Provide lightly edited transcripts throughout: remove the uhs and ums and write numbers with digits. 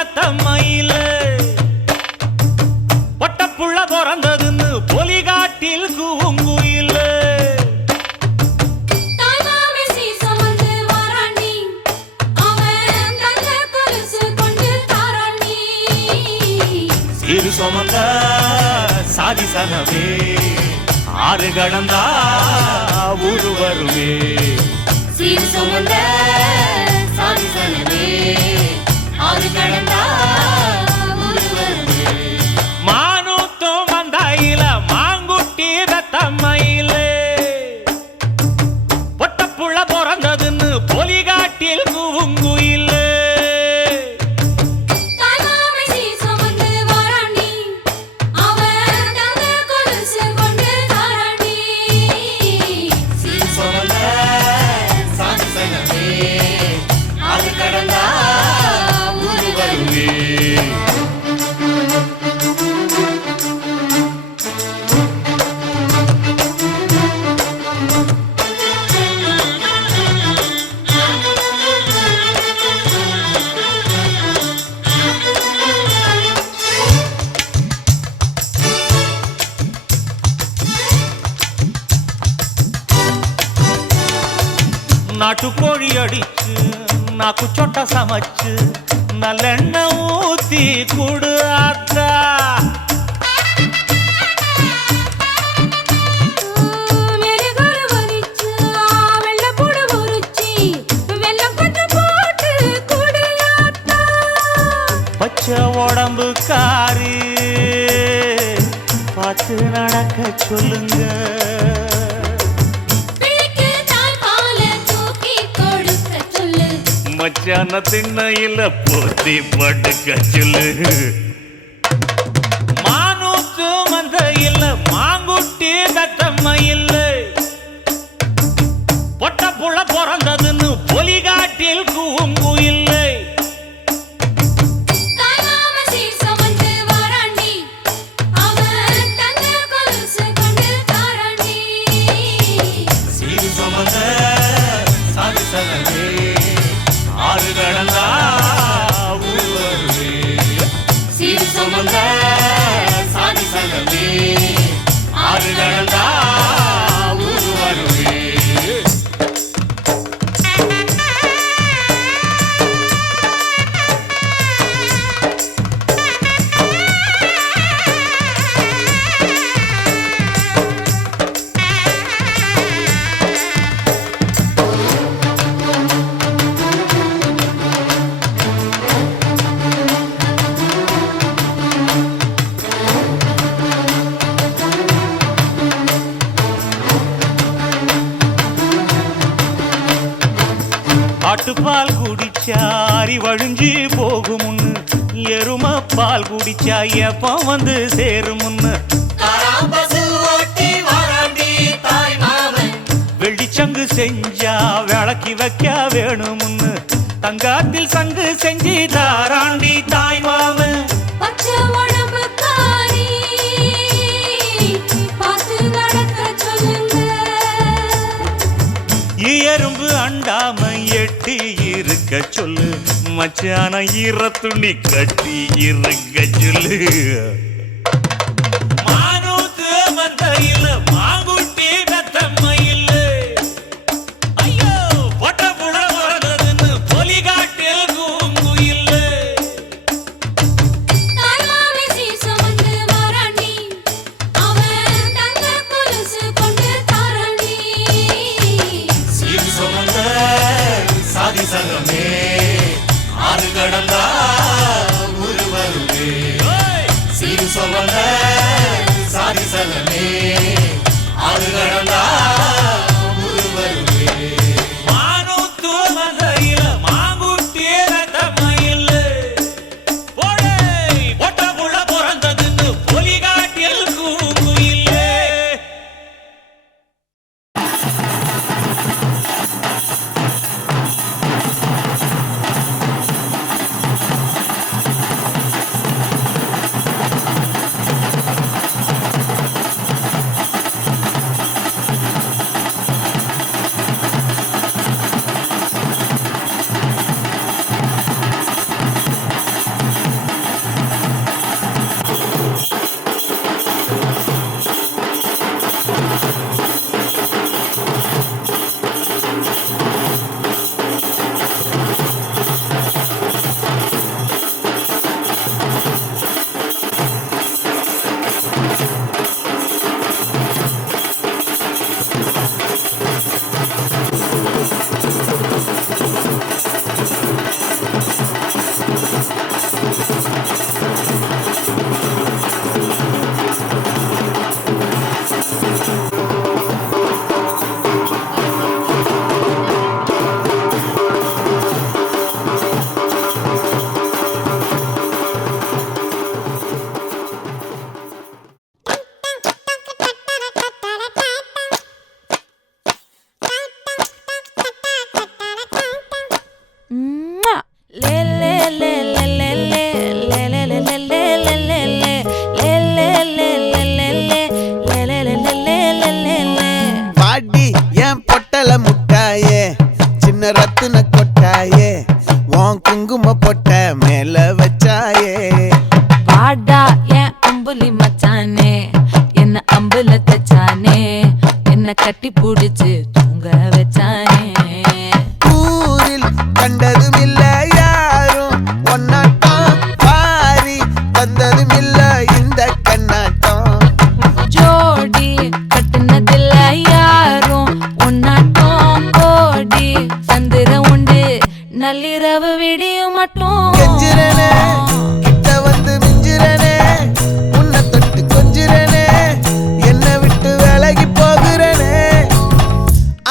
தத்தம்மையில பொட்டப்புள்ள பிறந்ததுன்னு பொலிகாட்டில் கூங்குயில சீரு சுமந்த சாதி சனவே ஆறு கடந்தா ஊரு வருவே சீரு சுமந்த சாதி சனவே ஆறு கடந்தா ஊரு வருவே மானூத்தும் வந்தாயில மாங்குட்டி ரத்தம்மையில பொட்டப்புள்ள பிறந்ததுன்னு பொலிகாட்டில் கூங்குயில நாட்டுக்கோழி அடிச்சு நாக்கு சொட்ட சமைச்சு நல்லெண்ணெய் ஊத்தி குடு ஆத்தா பச்சை உடம்பு காரி பார்த்து நடக்க சொல்லுங்க மச்சான திண்ணையில போத்தி படுக்க சொல்லு மானூத்து மந்த இல்ல மாங்குட்டி தத்தம்மை இல்ல பொட்ட புள்ள பிறந்ததுன்னு பொலிகாட்டில் கூங்கு இல்லை சீரு சுமந்த சாதி சனவே ஆறு கடந்தா ஊரு வருவே சீரு சுமந்த சாதி சனவே ஆறு கடந்தா ஊரு வருவே ஆட்டுப்பால் குடிச்சா அறிவழிஞ்சி போகுமுன்னு எரும பால் குடிச்சா எப்ப வந்து சேருமுன்னு வெள்ளிச்சங்கு செஞ்சா விளக்கி வைக்க வேணுமுன்னு தங்காத்தில் சங்கு செஞ்சு தாராண்டி தாய் மாமன் எறும்பு அண்டாம எட்டி இருக்க சொல்லு மச்சான ஈர துணி கட்டி இருக்க சொல்லு மானூத்து மந்தையில மாங்குட்டி தத்தம்மையில ஐயோ பொட்ட புள்ள பிறந்ததுன்னு பொலிகாட்டில் கூங்குயில சாதி சனமே ஆறு கடந்தா ஊரு வருவே சீரு சுமந்த சாதி சனமே ஆறு கடந்தா ஊரு வருவே மானூத்து மந்தையில மாங்குட்டி ரத்தம்மையில பொட்ட புள்ள பிறந்ததுன்னு பொலிகாட்டில் கூங்குயில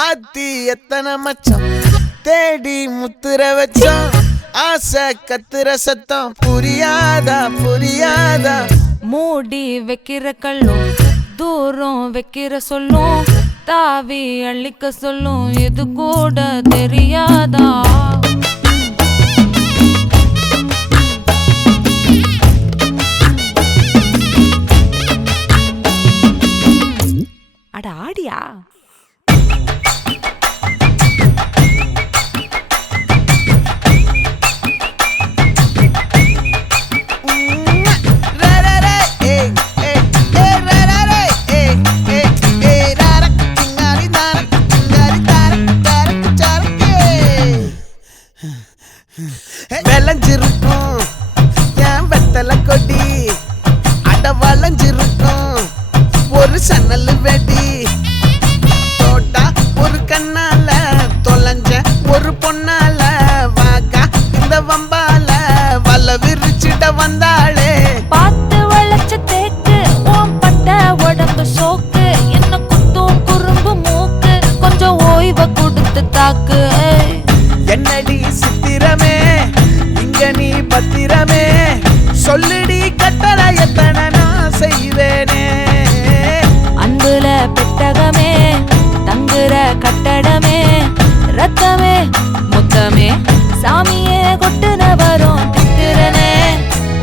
ஆத்தி எத்தனை மச்சம் தேடி முத்துற வச்சோம் ஆசை கத்துற சத்தம் புரியாதா புரியாதா மூடி வைக்கிற கல்லும் தூரம் வைக்கிற சொல்லும் தாவி அள்ளிக்க சொல்லும் இது கூட தெரியாதா அட ஆடியா விளைஞ்சிருக்கும் என் வெத்தலை கொடி அட வளைஞ்சிருக்கும் ஒரு சன்னல் வெடி தோட்டா ஒரு கண்ணால தொலைஞ்ச ஒரு பொண்ணால வாக்கா இந்த வம்பால வல விரிச்சிட வந்தாளே பார்த்து வளைச்ச தேக்கு ஓம் பட்ட உடம்பு சோக்கு என்ன குத்தும் குறும்பு மூக்கு கொஞ்சம் ஓய்வை கொடுத்து தாக்கு என்னடி சித்திரமே இங்க நீ பத்திரமே சொல்லுடி கட்டளை எத்தனை நான் செய்வேனே அன்புல பெட்டகமே தங்குற கட்டடமே ரத்தமே முத்தமே சாமியே கொட்டுன வரும் திக்கிறனே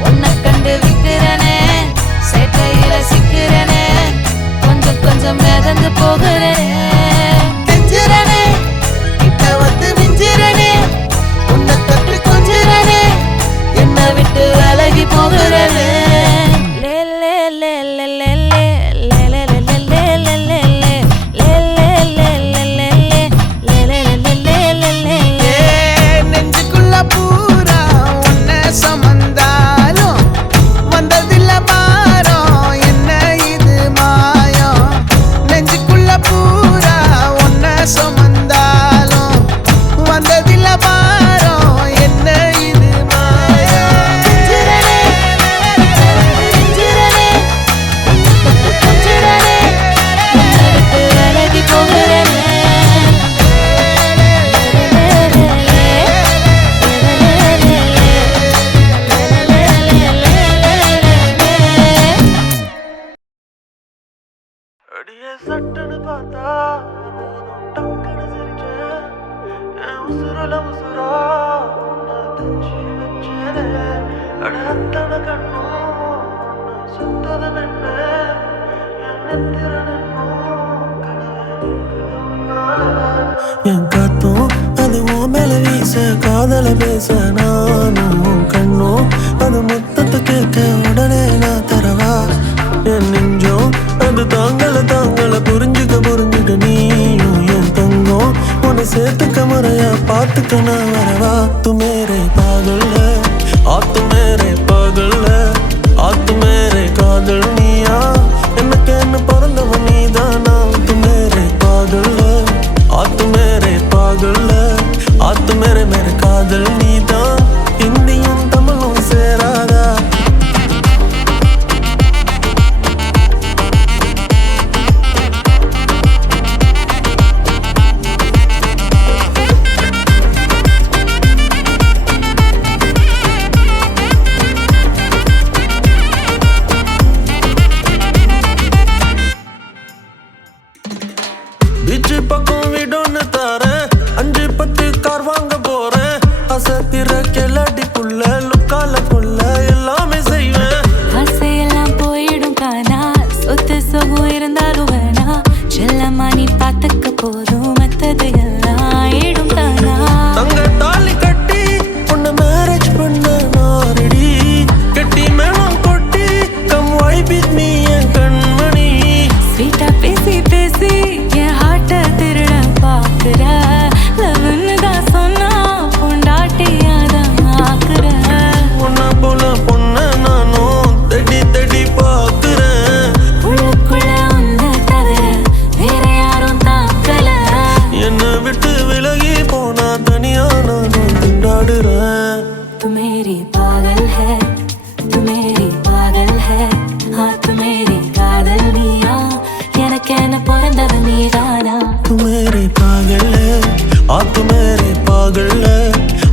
உன்னை கண்டு விக்கிறனே சேட்டையில சிக்கிறனே கொஞ்சம் கொஞ்சம் மிதந்து போகிறனே கெஞ்சிரனே கிட்ட வந்து மிஞ்சிரனே உன்னை தொட்டு கொஞ்சிரனே என்னை விட்டு அழகி போகிறனே லே லே லே லே லே லே லே லே லே லே லே லே லே லே லே லே லே லே ஏ நெஞ்சுக்குள்ள பூரா உன்னை சுமந்தாலும் வந்ததில்ல பாரம் என்ன இது மாயம் நெஞ்சுக்குள்ள பூரா உன்னை சுமந்தாலும் வந்ததில்ல பாரம் என்ன இது மாயம் கொஞ்சிரனே கொஞ்சிரனே கொஞ்சிரனே உன்னை விட்டு அழகி போகிறனே அடியே சட்டுன்னு பார்த்தா போதும் டக்குன்னு சிரிச்சேன் என் உசுரல உசுரா உன்னை தச்சு வச்சேனே அட அத்தனை கண்ணும் உன்னை சுத்தது மென்ன என் நெத்திர நின்னும் என் காத்தும் அது உன் மேல வீச காதல பேச நானும் கண்ணும் அது மொத்தத்தை கேட்க உடனே நான் தரவா என் நெஞ்சம் அது தாங்கள புரிஞ்சுக்க நீயும் என் தங்கம் உன்னை சேர்த்துக்க முறையா பார்த்துக்க நான் வரவா து மேரே பாகல்ல ஆத்து மேரே பாகல்ல ஆத்து மேரே காதல் நீயா எனக்கு என்ன பிறந்தவன் நீதானா து மேரே பாகல்ல ஆத்து மேரே பாகல்ல ஆத்து மேரே மேரே காதல் நீதான் இந்தியும் தமிழும் சேராதா பீச்சு பக்கம் வீடொன்னு தாரேன் 5-10 கார் வாங்க போறேன் அசத்திர கிளடி புள்ள லுக்கால புள்ள எல்லாமே செய்வேன் ஆசையெல்லாம் போயிடும் காணா சொத்து சொகம் இருந்தாலும் வேணா செல்லம்மா நீ பார்த்துக்க போதும் மத்தது எல்லாம் ஆயிடும் தானா தங்க தாலி கட்டி உன்னை மேரேஜ் பண்ண நாரடி கட்டி மேளம் கொட்டி கம் வைப் வித் மீ என் கண்மணி ஸ்வீட்டா பேசி பேசி என் ஹார்ட்ட திருட பாக்குற லவ்னு தான் சொன்னா பொண்டாட்டியாதான் ஆக்குற உன்னை போல பொண்ண நானும் தேடி பார்க்கிறேன் உள்ளுக்குள்ள உன்னை தவிர வேற யாரும் தாக்கல என்னை விட்டு விலகி போனா தனியா நானும் पागल आतु मेरे पागल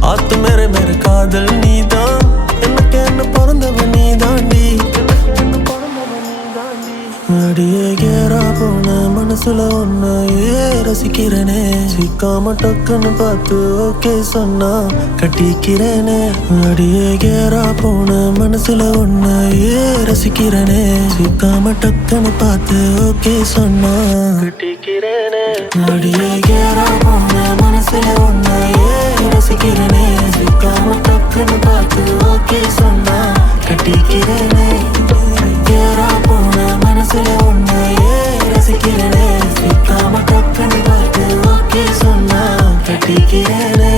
आतु मेरे कादल नीदान எனக்கு என்ன பிறந்தவ நீதாண்டி அடியே கேரா போன மனசுல ஒன்னையே ரசிக்கிறேனே சிக்காம டக்குன்னு பார்த்து ஓகே சொன்னா கட்டிக்கிறேனே அடியே கேரா போன மனசுல ஒன்னையே ரசிக்கிறேனே சிக்காம டக்குன்னு பார்த்து ஓகே சொன்னா கட்டிக்கிறேனே அடியே கேரா போன மனசுல ஒன்னையே ரசிக்கிறேனே சிக்காம டக்குன்னு பார்த்து ஓகே சொன்னா கட்டிக்கிறேனே கேரா போன மனசுல ஒன்னையே ரசிக்கிறேனே சிக்காம டக்குன்னு பார்த்து ஓகே சொன்னா கட்டிக்கிறேனே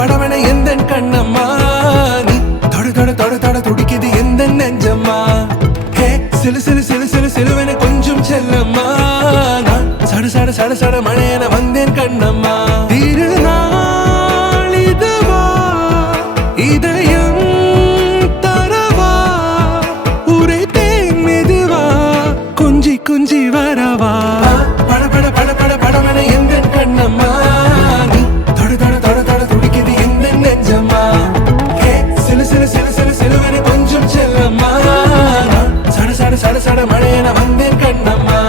படவன எந்த கண்ணம்மா நீ தொட துடிக்குது எந்த நெஞ்சம்மா ஹே சிலு சிலு சிலு சிலு சிலுவன கொஞ்சம் செல்லம்மா நான் சட சட மழையன வந்தேன் கண்ணம்மா திருநாள் இதுவா இதயம் தரவா உரைத்தேன் மெதுவா கொஞ்சி கொஞ்சி வரவா படவன எந்த கண்ணம்மா நீ தொட துடிக்குது எந்த நெஞ்சம்மா ஹே சிலு சிலு சிலு சிலு சிலுவன கொஞ்சம் செல்லம்மா சட மழையன வந்தேன் கண்ணம்மா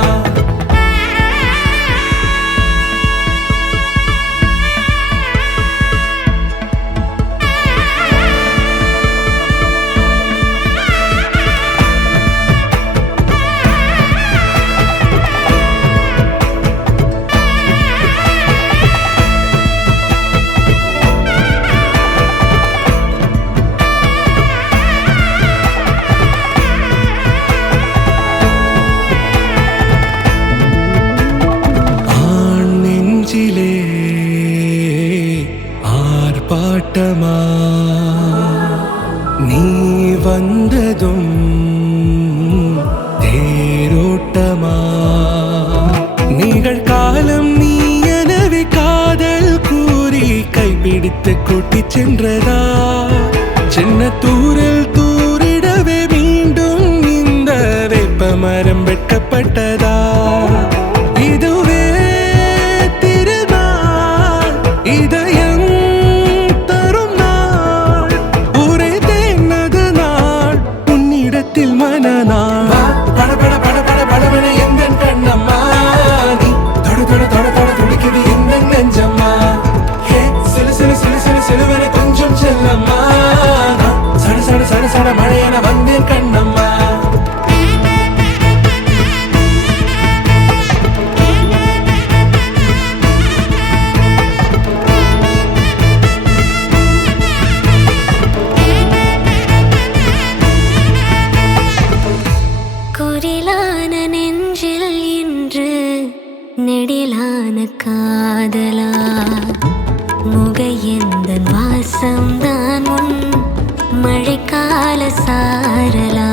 ஆர்ப்பாட்டமா நீ வந்ததும் தேரோட்டமா நிகழ்காலம் நீ எனவே காதல் கூறி கைப்பிடித்து கூட்டிச் சென்றதா சின்ன தூரில் தூரிடவே மீண்டும் இந்த வேப்ப மரம் வெட்கப்பட்டதா இதுவே திருநாள் இதயம் தரும் நாள் உரைத்தேனது நாள் உன்னிடத்தில் மனநாள் படவன எந்த கண்ணம்மா நீ தொட துடிக்குது எந்த நெஞ்சம்மா ஹே சிலு சிலு சிலு சிலு சிலுவன கொஞ்சம் செல்லம்மா சட மழையன வந்தேன் கண்ணம்மா குரிலான நெஞ்சில் இன்று நெடிலான காதலா முகையெந்தன் வாசம்தான் உன் மழைக்கால சாரலா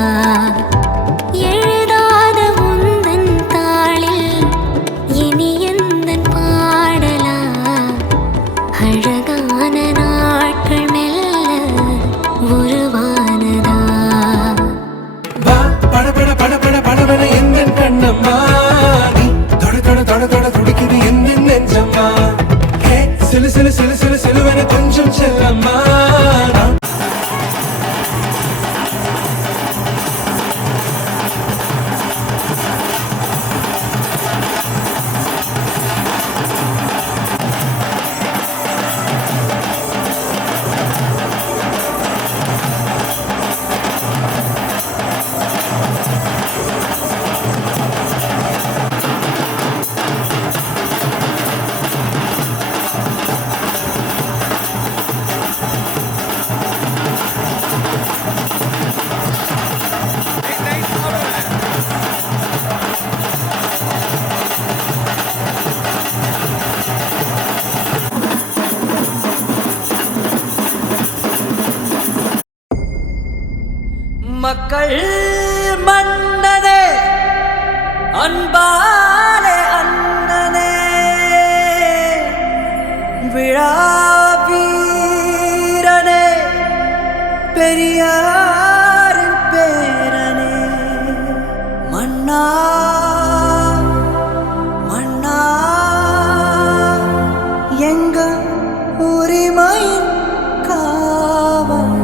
எழுதாத உந்தன் தாளில் இனி எந்தன் பாடலா அழகான நாட்கள் மெல்ல உருவானதா படவன எந்த கண்ணம்மா நீ தொட துடிக்குது எந்த நெஞ்சம்மா ஹே சிலு சிலு சிலு சிலு சிலுவன கொஞ்சம் செல்லம்மா மண்ணா எங்க உரிமையின் காவல்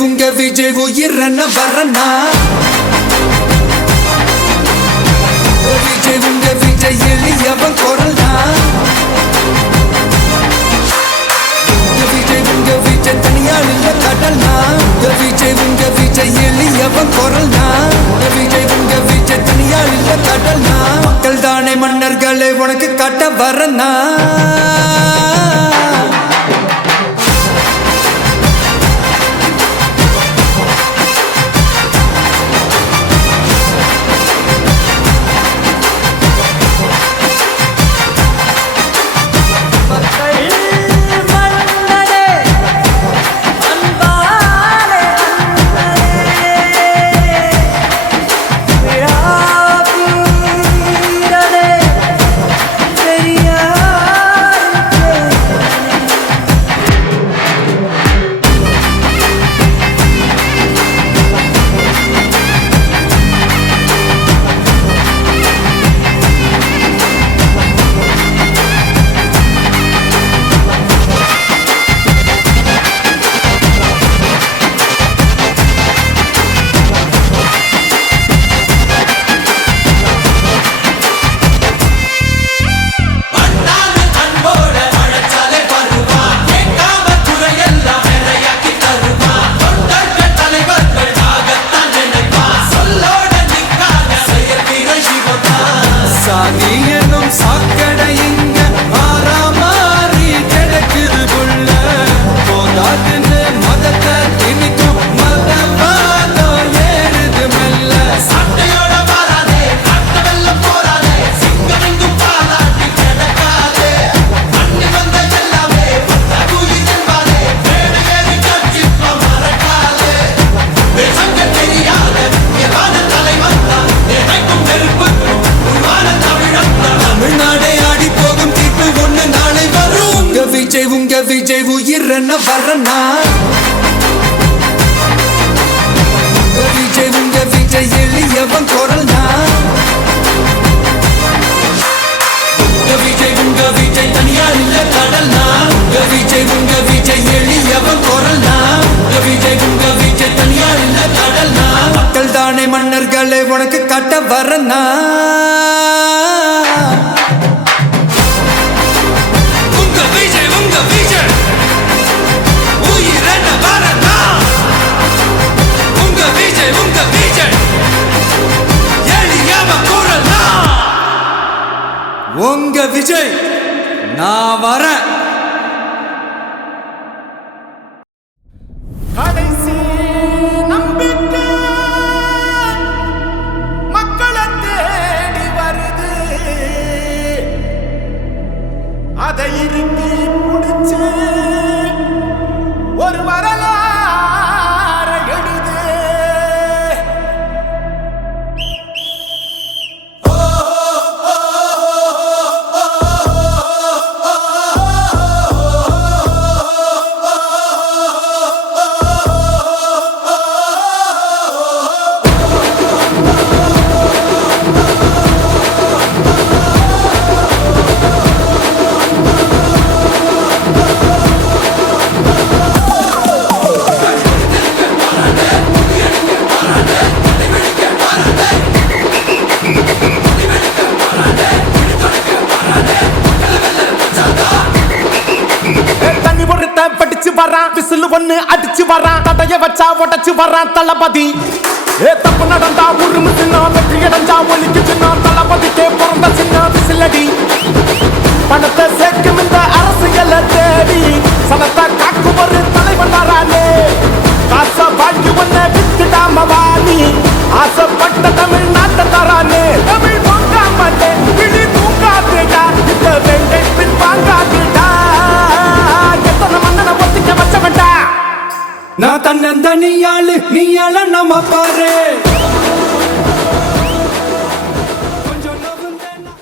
உங்க விஜய் உயிரன வரனா உங்க விஜய் எளியவன் குரல்னா உங்க விஜய் தனியால் இல்ல கடல்னா உங்க விஜய் எளியவன் குரல்னா உங்க விஜய் தனியால் இல்ல கடல்னா மக்கள் தானே மன்னர்களை உனக்கு காட்ட வரனா விஜய் உயிரன வரனா உங்க விஜய் எளியவன் குரல்னா உங்க விஜய் தனியால் இல்ல கடல்னா உங்க விஜய் எளியவன் குரல்னா உங்க விஜய் தனியால் இல்ல கடல்னா மக்கள் தானே மன்னர்களை உனக்கு காட்ட வரனா உங்க விஜய் நான் வரேன் கடைசி நம்பிக்கை மக்களை தேடி வருது அதை இறுக்கி முடிச்சு ஒரு வரலாறு எழுது வரான் விசில் ஒண்ணு அடிச்சு வரான் தடைய வச்சா உடைச்சு வரான் தளபதி தப்பு நடந்தா உருமு சின்ன வெற்றி அடைஞ்சா ஒலிக்கு சின்ன தளபதிக்கே பிறந்த சின்ன விசிலடி பணத்தை சேர்க்கும் இந்த அரசியலை தேடி சனத்தை காக்கும் ஒரு தலைவன் வரானே காச வாழ்க்கை ஒன்ன வித்துடாம வாணி ஆசைப்பட்ட தமிழ்நாட்டை தரானே தமிழ் பொங்காமலே கிளி தூங்காதேடா இந்த வெங்கை பின் வாங்காதேடா எத்தனை மன்னனை ஒத்திக்க வச்சவன்டா நான் தன்னந்தனியாளு நீ ஏழ நம்ம பாரு கொஞ்சம் நவுந்தேனா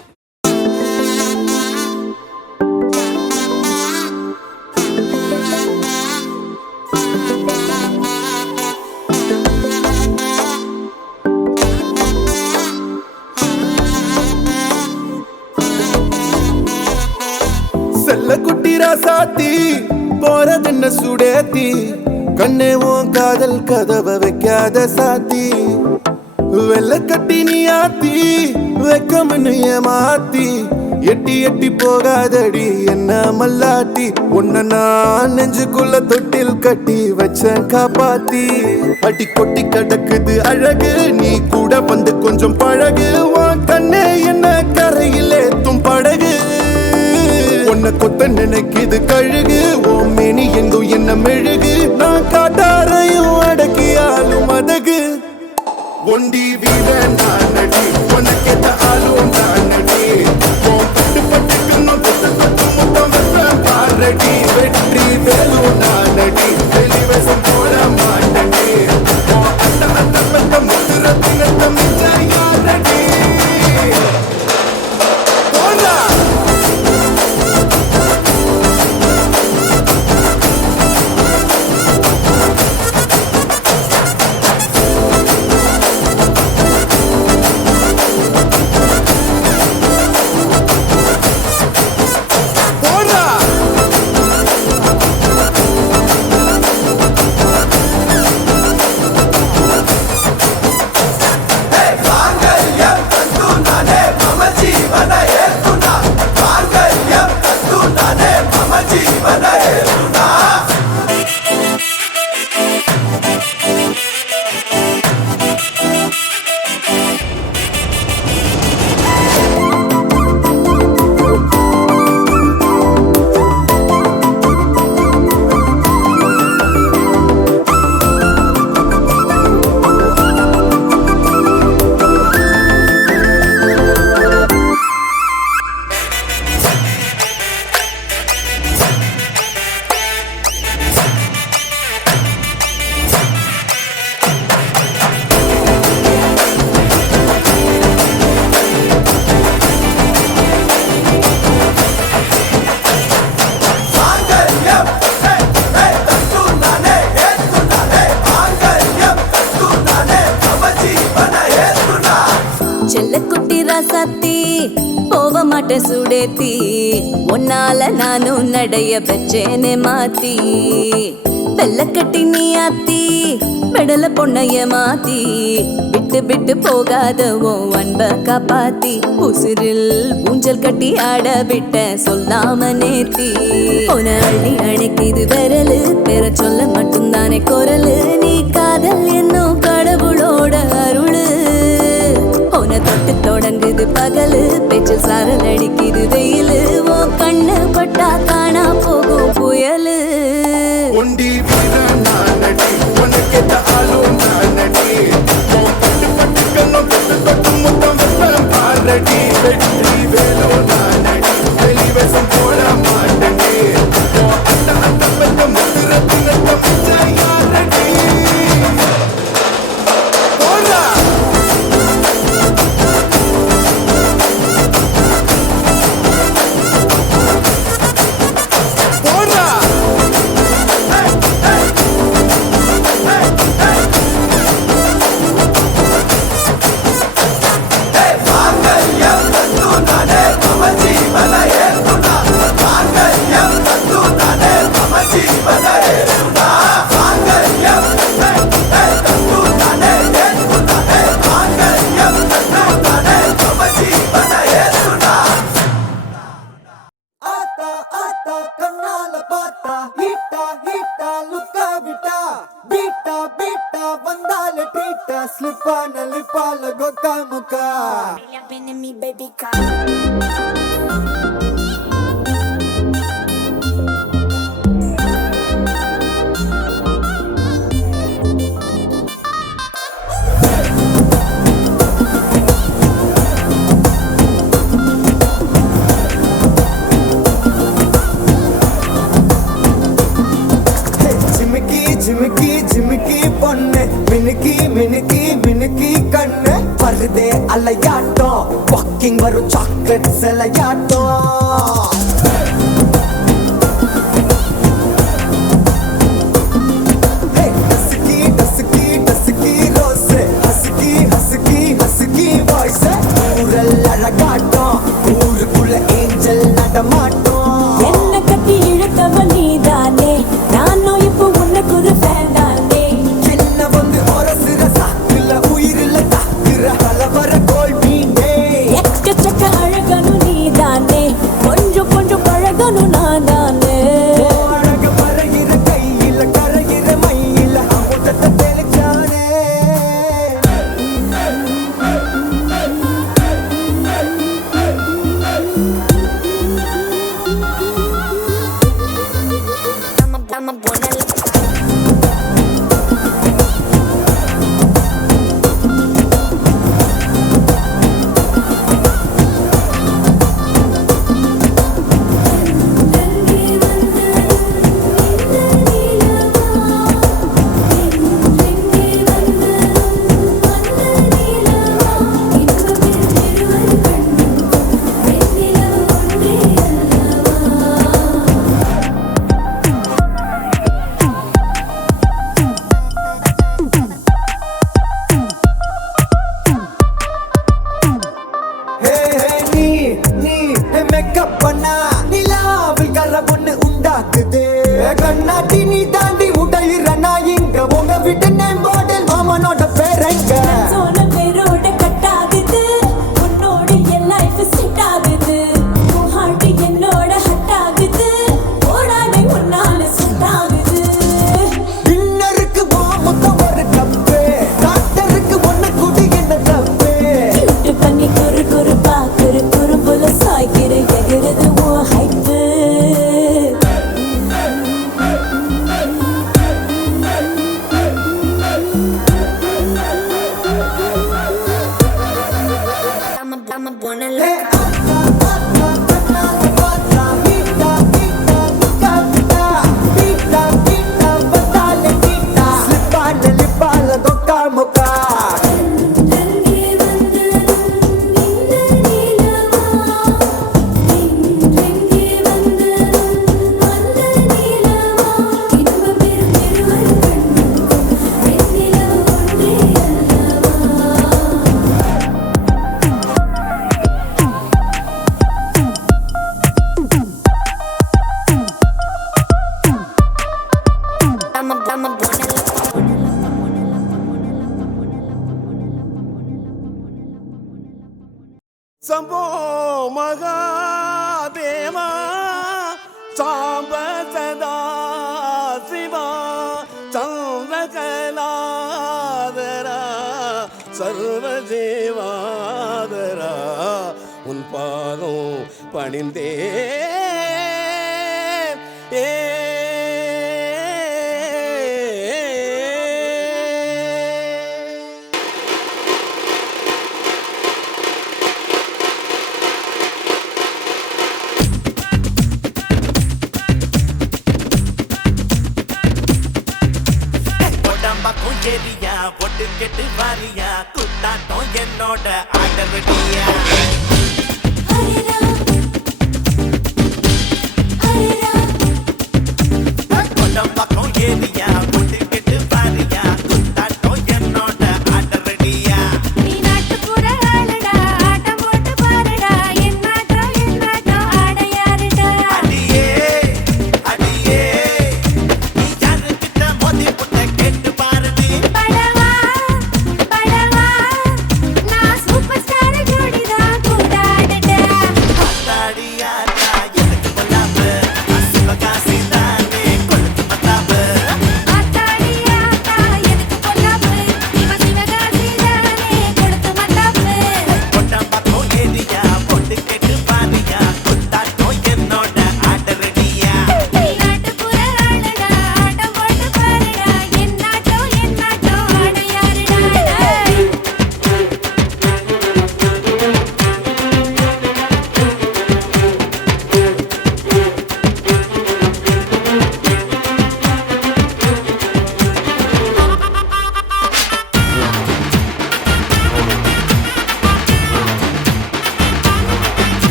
செல்ல குட்டி ராசாத்தி போறதென்ன சுடேத்தி கண்ணே உன் காதல் கதவை வைக்காத சாத்தி வெள்ள கட்டி நீ ஆத்தி வெக்கம்னு ஏமாத்தி எட்டி எட்டி போகாதடி என்ன மல்லாட்டி உன்ன நான் நெஞ்சுக்குள்ள தொட்டில் கட்டி வச்ச காப்பாத்தி அடி கொட்டி கிடக்குது அழகு நீ கூட வந்து கொஞ்சம் பழகு உன் கண்ணே என்ன கரையில் ஏத்தும் படகு உன்னை கொத்த நினைக்குது கழுகு ஓ மேனி எங்கும் என்ன மெழுகு நான் காட்டாரையும் அடக்கியாலும் அதகு ஒண்டி வீர நானடி உனக்கேத்த ஆளும் தானடி பட்டு பட்டுக்கணும் தொட்டு தொட்டு முத்தம் வெப்ப பாரடி வெற்றி வேலும் நானடி வெளிவசம் போட மாட்டடி அந்த அந்த பட்ட முத்துரத்தினத்த மிச்ச யாரடி போடா சுடேத்தி உன்னால நானும் நடைய பெற்றேனே மாத்தி வெள்ளக்கட்டி நீ ஆத்தி பெடல பொண்ணைய மாத்தி விட்டு விட்டு போகாத உன் அன்ப காப்பாத்தி உசிரில் ஊஞ்சல் கட்டி ஆட விட்ட சொல்லாம நேத்தி உன அள்ளி அணைக்குது விரலு பெற சொல்ல மட்டும்தானே குரலு நீ காதல் என்னும் கடவுளோட அருளு உன தொட்டு தொடங்குது பகலு பேச்சில் சாரல் அடிக்குது வெயிலு ஓ கண்ணு பட்டா காணா போகும் புயலு ஒண்டி வீர நானடி உனக்கேத்த ஆளும் நானடி பட்டு பட்டுக்கணும் தொட்டு தொட்டு முத்தம் வெப்ப பாரடி வெற்றி வேலும் நானடி வெளிவசம் போட மாட்டடி அந்த அந்த பட்ட முத்துரத்தினத்த மிச்ச யாரடி போடா आता आता कन्नाला पाता हिटा हिटा பீட்டா வந்தால ட்ரீட்டா ஸ்லிப்பான லிப்பால கொக்கா முக்கா ஜிமிக்கி ஜிமிக்கி பொண்ணு மினுக்கி மினுக்கி மினுக்கி கண்ணு வருதே அலையாட்டம் வாக்கிங் வரும் சாக்லேட் சிலையாட்டம் dusky dusky dusky rose husky husky husky voice ஊரல் அழகாட்டம் ஊருக்குள்ள ஏஞ்சல் நடமாட்டம் என்ன கட்டி இழுத்தவ நீதானே நானும் இப்போ உனக்கு ஒரு ஃபேன் தானே என்ன வந்து ஒரசுற சாக்குல உயிரில தாக்குற கலவர கோல்பீனே எக்கச்சக்க அழகனும் நீதானே கொஞ்சம் கொஞ்சம் பழகனும் நான் தானே அழக பறகிற கையில கரைகிற மயில அமுதத்தை தெளிச்சானே மேக்கப் பண்ணா நிலாவில் கர ஒண்ணு உண்டாக்குது கண்ணாடி நீ தாண்டி உடையிற நான் இங்க உங்க வீட்டு நேம் மாடல் மாமனோட பேரங்க சோன பேரோட கட் ஆகுது உன்னோட என் லைஃப் செட் ஆகுது உன் ஹார்ட் என்னோட ஹட் ஆகுது ஓடானே உன்னால செட் ஆகுது டின்னருக்கு மாமுக்க ஒரு கப்பு டாக்டருக்கு ஒண்ணு குடி என்ன தப்பு கியூட் பண்ணி குறு குறு பாக்குற குறும்புல சாய்க்கிற எகிறது உன் ஹைப்பு சம்போ மகாதேவா சாம்ப சதா சிவா சந்திரகலாதரா சர்வஜீவாதரா உன் பாதம் பணிந்தே குஞ்சேரியா பொட்டு கெட்டு வாரியா குத்தாட்டம் என்னோட ஆடவடியா பக்கம் ஏரியா பொட்டு கெட்டு வாரியா குத்தாட்டம் என்னோட ஆடவடியா நீ நாட்டுப்புற ஆளுடா ஆட்டம் போட்டு பாருடா என்னாட்டம் ஆடையாருடா அடியே அடியே நீ யாருக்கிட்ட மோதி புட்ட கேட்டு பாருடி படவா நான் சூப்பர் ஸ்டார் ஜோடிதான்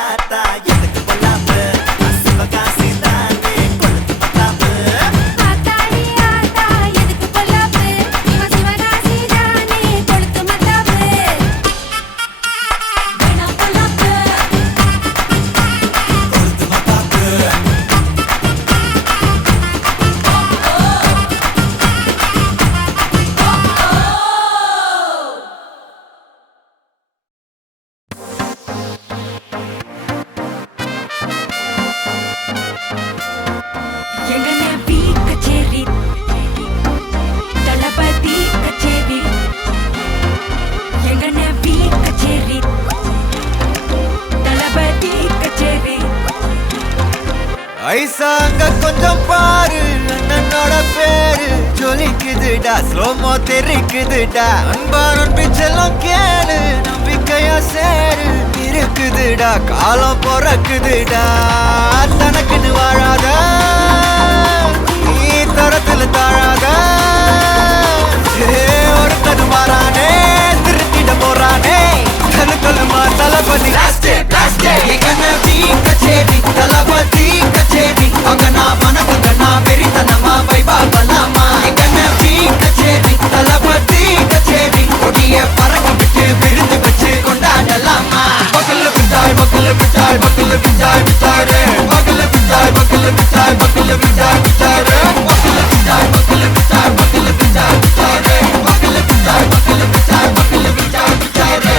ஆத்தா எதுக்கு பொல்லாப்பு சிவகாசி தானே கொளுத்து பத்தாப்பு ஆத்தாடி ஆத்தா எதுக்கு பொல்லாப்பு இவன் சிவகாசி தானே கொளுத்து மத்தாப்பு வேணா பொல்லாப்பு கொளுத்து பத்தாப்பு எங்கன பீ கச்சேரி தளபதி கச்சேரி எங்கன பீ கச்சேரி தளபதி கச்சேரி ஐசா அங்க கொஞ்சம் பாரு அண்ணனோட பேரு ஜொலிக்குதுடா ஸ்லோமோ தெரிக்குதுடா அன்பான பிச்செல்லாம் கேளு நம்பிக்கையா சேரு இருக்குதுடா காலம் பிறக்குதுடா தனக்குன்னு வாழாத நீ தரத்துல தாழாத ஒரு கது மாறானே திருத்திட போறானே கலுமா தளபதி கச்சேரி தளபதி கச்சேரி அங்கனா மனசுங்கனா வெறித்தனமா வைபா பலாமா கச்சேரி தளபதி கச்சேரி கொடிய பறக்க விட்டு விருந்து வச்சு கொண்டாடலாமா பக்கல்ல பிச்சாய் பக்கல்ல பிச்சாய் பக்கல்ல பிச்சாய் பிச்சாரே பக்கல்ல பிச்சாய் பக்கல்ல பிச்சாய் பக்கல்ல பிச்சாய் பிச்சாரே பக்கல்ல பிச்சாய் பக்கல்ல பிச்சாய் பக்கல்ல பிச்சாய் பிச்சாரே பக்கல்ல பிச்சாய் பக்கல்ல பிச்சாய் பக்கல்ல பிச்சாய் பிச்சாரே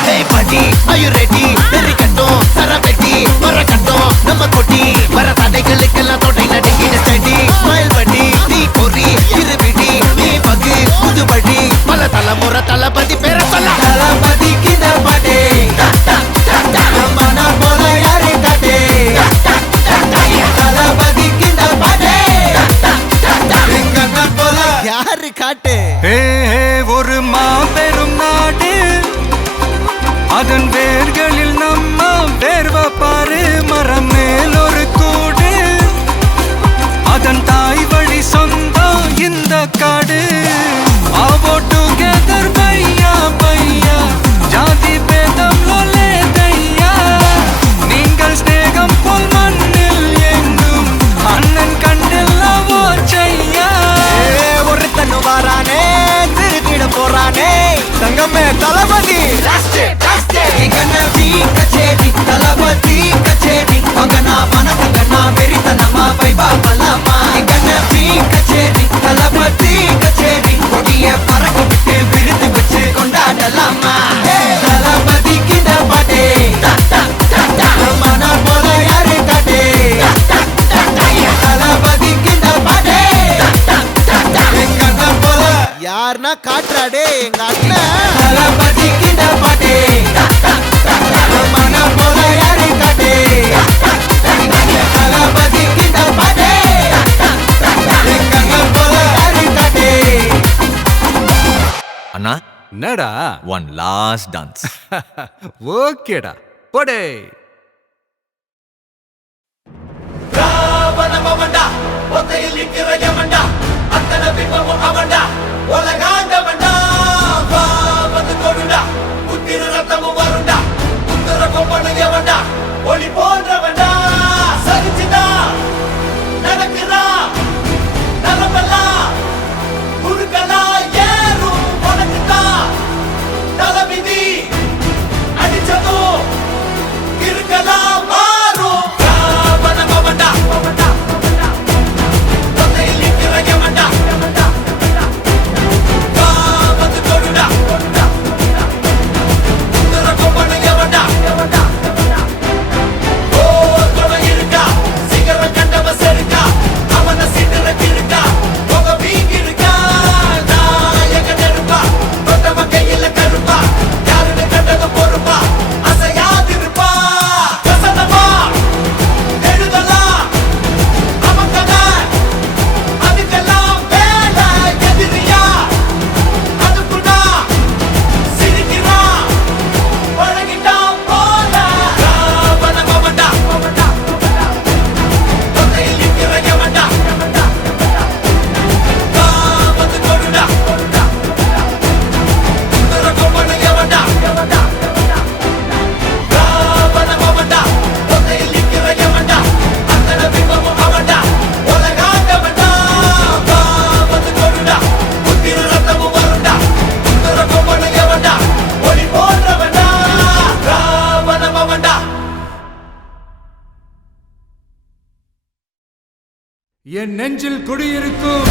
Hey buddy, are you ready? Derikattom, Sarapeti, Marakattom, நம்ம கொட்டி வர தடைகளுக்கெல்லாம் தொடை நடுங்கிட ஸ்டடி ஸ்மைல் படி நீ பொறி இருபிடி நீ பகு புதுபடி பல தலைமுறை தளபதி பேர சொல்ல தளபதிக்கு இந்த பாட்டே மன போல யாரு காட்டே தளபதிக்கு இந்த பாட்டே எங்க போல யாரு காட்டு ஒரு மாபெரும் நாடு அதன் வேர்களில் நம்ம வேர்வ பாரு மரம் மேல் ஒரு கூடு அதன் தாய் வழி சொந்தம் இந்த காடு ஆவோ டுகெதர் பையா பையா ஜாதி பேதம் லோலே தையா நீங்கள் ஸ்நேகம் போல் மண்ணில் எங்கும் அண்ணன் கண்டில்லவோ செய்யா ஒருத்தனு வாரானே திருத்திட போறானே தங்கமே தளபதி கச்சேரி தளபதி கச்சேரி அங்கனா மனசங்கனா வெறித்தனமா வைபா பலாமா கச்சேரி தளபதி கச்சேரி கொடிய பறக்க விட்டு விருந்து வச்சு கொண்டாடலாமா தளபதிக்கு இந்த பாட்டே மன போல யாரு காட்டே தளபதிக்கு இந்த பாட்டே எங்க அண்ணன் போல யாருன்னா காட்டுறாடே எங்க அண்ணன் தளபதிக்கு இந்த பாட்டே மன போல யாரு காட்டே தளபதிக்கு இந்த பாட்டே எங்க அண்ணன் போல யாரு காட்டே அண்ணா என்னடா ஒன் லாஸ்ட் டான்ஸ் ஓகேடா போடே ராவணமவன்டா ஒத்தையில் நிற்கிற யமன்டா அத்தனை பிம்பமும் அவன்டா உலகாண்டவன்டா வா வந்து கொடுடா புத்திர ரத்தமும் வருண்டா புத்திர கொம்பனு எவன்டா ஒளி போன்றவன்டா சரிச்சுதா நடக்குதா நலமெல்லாம் குறுக்கலா ஏறும் உனக்குதா தளபதி அடிச்சதும் இருக்கலாம் மாறும் ராவணமவன்டா ஒத்தையில் நிற்கிற யமன்டா வா வந்து கொடுடா புத்திர கொம்பனு எவன்டா என் நெஞ்சில் குடியிருக்கும்